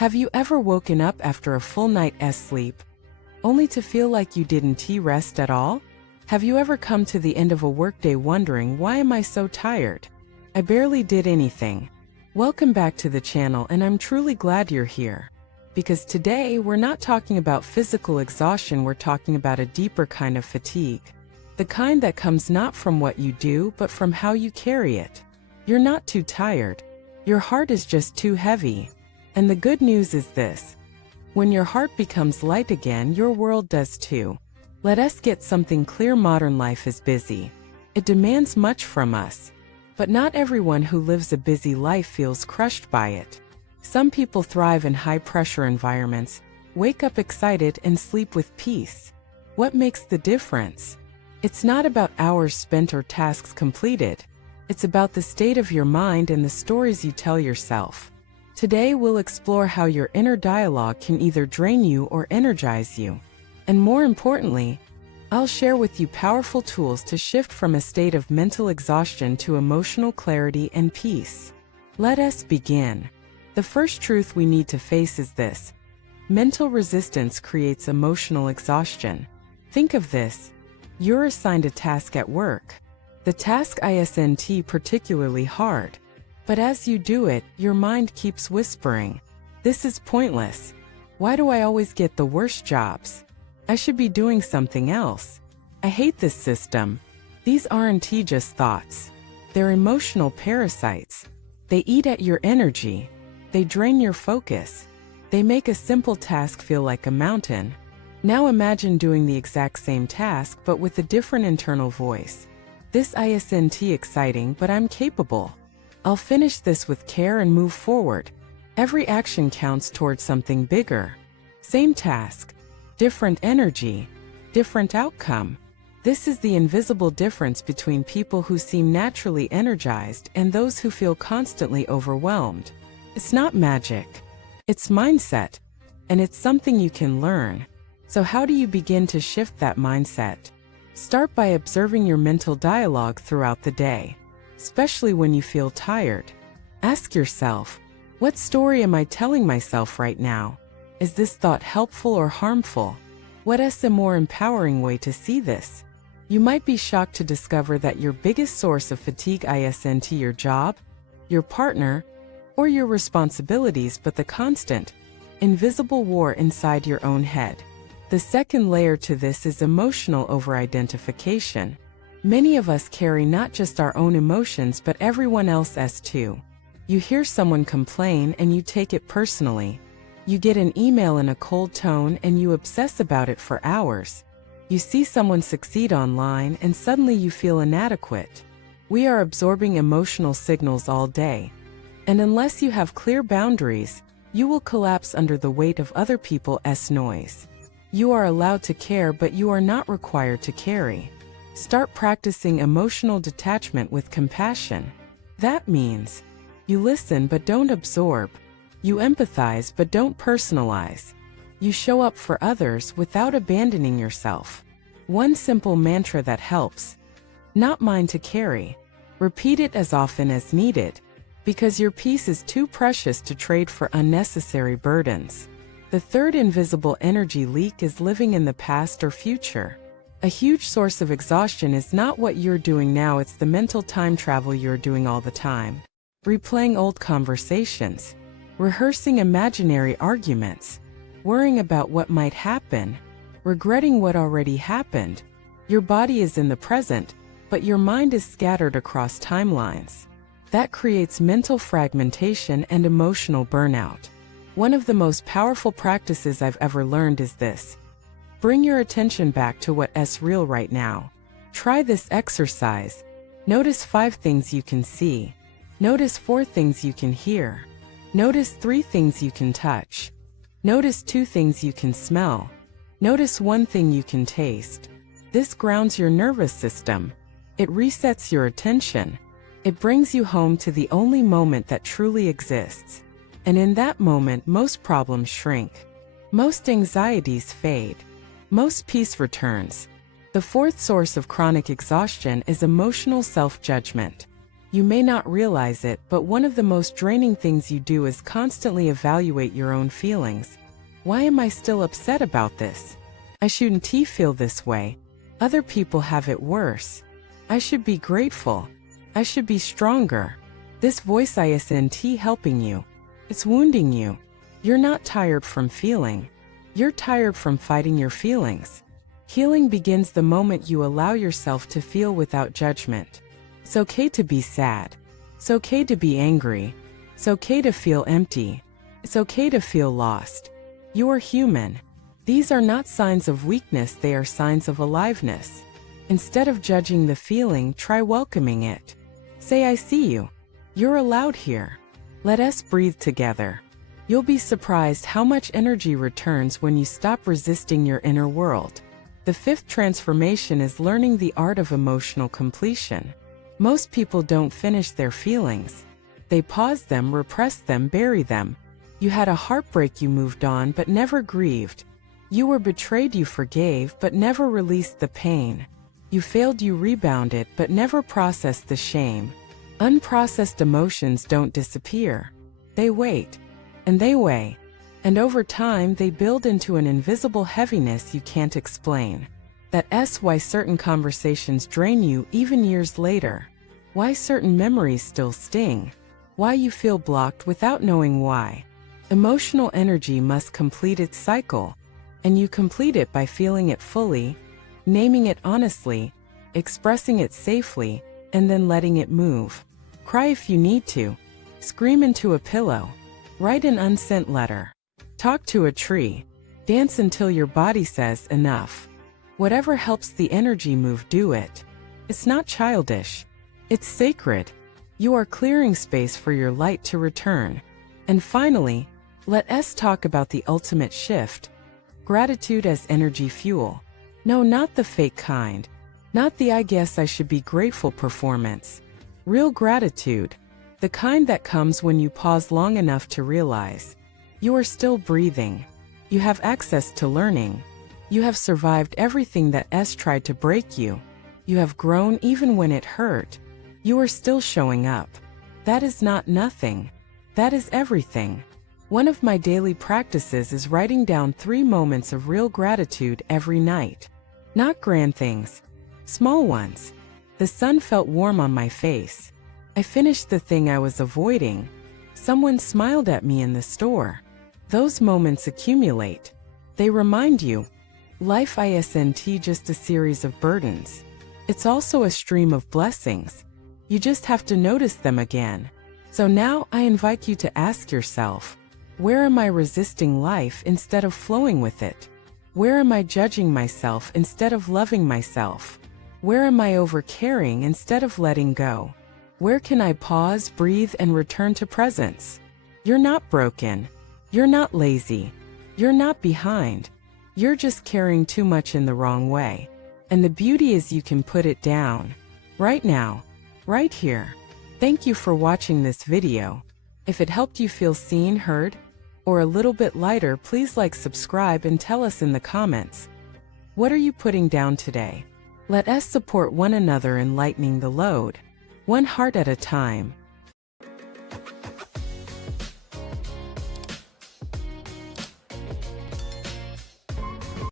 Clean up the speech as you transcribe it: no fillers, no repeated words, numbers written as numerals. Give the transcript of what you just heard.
Have you ever woken up after a full night's sleep, only to feel like you didn't rest at all? Have you ever come to the end of a workday wondering, why am I so tired? I barely did anything. Welcome back to the channel, and I'm truly glad you're here. Because today, we're not talking about physical exhaustion, we're talking about a deeper kind of fatigue. The kind that comes not from what you do, but from how you carry it. You're not too tired. Your heart is just too heavy. And the good news is this: when your heart becomes light again, your world does too. Let us get something clear: modern life is busy. It demands much from us. But not everyone who lives a busy life feels crushed by it. Some people thrive in high-pressure environments, wake up excited, and sleep with peace. What makes the difference? It's not about hours spent or tasks completed. It's about the state of your mind and the stories you tell yourself. Today we'll explore how your inner dialogue can either drain you or energize you. And more importantly, I'll share with you powerful tools to shift from a state of mental exhaustion to emotional clarity and peace. Let us begin. The first truth we need to face is this: mental resistance creates emotional exhaustion. Think of this: you're assigned a task at work. The task isn't particularly hard. But as you do it, your mind keeps whispering, "This is pointless. Why do I always get the worst jobs? I should be doing something else. I hate this system." These aren't just thoughts. They're emotional parasites. They eat at your energy. They drain your focus. They make a simple task feel like a mountain. Now imagine doing the exact same task but with a different internal voice. "This isn't exciting, but I'm capable. I'll finish this with care and move forward." Every action counts towards something bigger. Same task, different energy, different outcome. This is the invisible difference between people who seem naturally energized and those who feel constantly overwhelmed. It's not magic. It's mindset. And it's something you can learn. So how do you begin to shift that mindset? Start by observing your mental dialogue throughout the day. Especially when you feel tired. Ask yourself, what story am I telling myself right now? Is this thought helpful or harmful? What is a more empowering way to see this? You might be shocked to discover that your biggest source of fatigue isn't your job, your partner, or your responsibilities, but the constant, invisible war inside your own head. The second layer to this is emotional over-identification. Many of us carry not just our own emotions but everyone else's too. You hear someone complain and you take it personally. You get an email in a cold tone and you obsess about it for hours. You see someone succeed online and suddenly you feel inadequate. We are absorbing emotional signals all day. And unless you have clear boundaries, you will collapse under the weight of other people's noise. You are allowed to care, but you are not required to carry. Start practicing emotional detachment with compassion. That means you listen but don't absorb. You empathize but don't personalize. You show up for others without abandoning yourself. One simple mantra that helps: not mine to carry. Repeat it as often as needed, because your peace is too precious to trade for unnecessary burdens. The third invisible energy leak is living in the past or future. A huge source of exhaustion is not what you're doing now, it's the mental time travel you're doing all the time. Replaying old conversations, rehearsing imaginary arguments, worrying about what might happen, regretting what already happened. Your body is in the present, but your mind is scattered across timelines. That creates mental fragmentation and emotional burnout. One of the most powerful practices I've ever learned is this: bring your attention back to what's real right now. Try this exercise. Notice 5 things you can see. Notice 4 things you can hear. Notice 3 things you can touch. Notice 2 things you can smell. Notice 1 thing you can taste. This grounds your nervous system. It resets your attention. It brings you home to the only moment that truly exists. And in that moment, most problems shrink. Most anxieties fade. Most peace returns. The fourth source of chronic exhaustion is emotional self-judgment. You may not realize it, but one of the most draining things you do is constantly evaluate your own feelings. Why am I still upset about this? I shouldn't feel this way. Other people have it worse. I should be grateful. I should be stronger. This voice isn't helping you. It's wounding you. You're not tired from feeling. You're tired from fighting your feelings. Healing begins the moment you allow yourself to feel without judgment. It's okay to be sad. It's okay to be angry. It's okay to feel empty. It's okay to feel lost. You are human. These are not signs of weakness, they are signs of aliveness. Instead of judging the feeling, try welcoming it. Say, I see you. You're allowed here. Let us breathe together. You'll be surprised how much energy returns when you stop resisting your inner world. The fifth transformation is learning the art of emotional completion. Most people don't finish their feelings. They pause them, repress them, bury them. You had a heartbreak, you moved on but never grieved. You were betrayed, you forgave but never released the pain. You failed, you rebounded but never processed the shame. Unprocessed emotions don't disappear. They wait. And they weigh. And over time they build into an invisible heaviness you can't explain. That's why certain conversations drain you even years later. Why certain memories still sting. Why you feel blocked without knowing why. Emotional energy must complete its cycle. And you complete it by feeling it fully, naming it honestly, expressing it safely, and then letting it move. Cry if you need to. Scream into a pillow. Write an unsent letter. Talk to a tree. Dance until your body says enough. Whatever helps the energy move, do it. It's not childish. It's sacred. You are clearing space for your light to return. And finally, let us talk about the ultimate shift. Gratitude as energy fuel. No, not the fake kind. Not the I guess I should be grateful performance. Real gratitude. The kind that comes when you pause long enough to realize you are still breathing. You have access to learning. You have survived everything that tried to break you. You have grown even when it hurt. You are still showing up. That is not nothing. That is everything. One of my daily practices is writing down 3 moments of real gratitude every night. Not grand things. Small ones. The sun felt warm on my face. I finished the thing I was avoiding. Someone smiled at me in the store. Those moments accumulate. They remind you, life isn't just a series of burdens. It's also a stream of blessings. You just have to notice them again. So now I invite you to ask yourself, where am I resisting life instead of flowing with it? Where am I judging myself instead of loving myself? Where am I over-caring instead of letting go? Where can I pause, breathe, and return to presence? You're not broken. You're not lazy. You're not behind. You're just carrying too much in the wrong way. And the beauty is you can put it down. Right now. Right here. Thank you for watching this video. If it helped you feel seen, heard, or a little bit lighter, please like, subscribe, and tell us in the comments. What are you putting down today? Let us support one another in lightening the load. One heart at a time.